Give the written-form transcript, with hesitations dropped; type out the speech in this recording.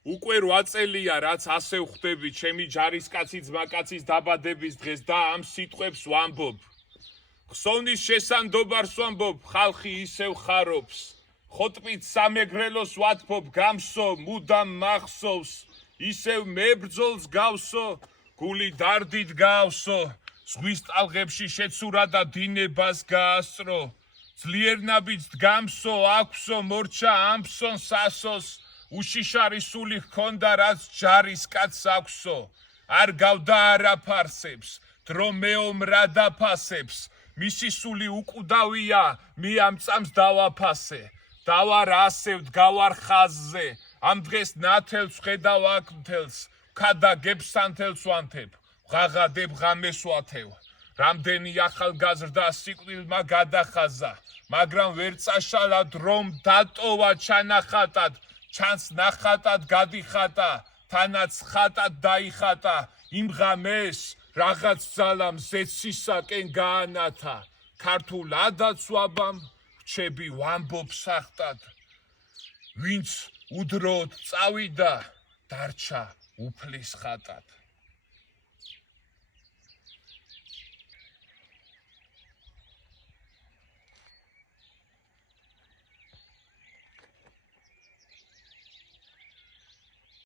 უკვე 8 წელია, რაც ასე ვხვდები ჩემი ჯარისკაცი ძმაკაცის დაბადების დღეს და ამ სიტყვებს ვამბობ. ხსოვნის შესანდობარს ვამბობ, ხალხი ისევ ხარობს. ხოტბით სამეგრელოს ვათბობ, გამსო, მუდამ მახსოვს. ისევ მებრძოლს გავსო, გული დარდით გაავსო. ზღვის ტალღებში შეცურა და დინებას გაასწრო. ძლიერნაბიც დგამსო, აქვსო, მორჩა ამფსონ სასოს. უშიშარი სული ჰქონდა, რაც ჯარისკაცს აქვსო. არ გავდა არაფარსებს, დრო მეომრა დაფასებს. მისი სული უკვდავია, მე ამ წამს დავაფასე. დავარ ასევ, დგავარ ხაზზე. ამ დღეს ნათელს ვხედავ აქ მთელს. ვქადა გებსანთელს ვანთებ, ვღაღადებ ღამეს ვათევ. რამდენი ახალგაზრდა სიკვდილმა გადახაზა, მაგრამ ვერ წაშალა დრომ დატოვა ჩანახატად. ჩანს ნახატად გადიხატა, თანაც ხატად დაიხატა. იმ ღამეს რაღაც ძალა მზეცისაკენ გაანათა. ქართულ ადაც ვაბამ, რჩები ვამბობ სახტად. ვინც უდროდ წავიდა, დარჩა უფლის ხატად.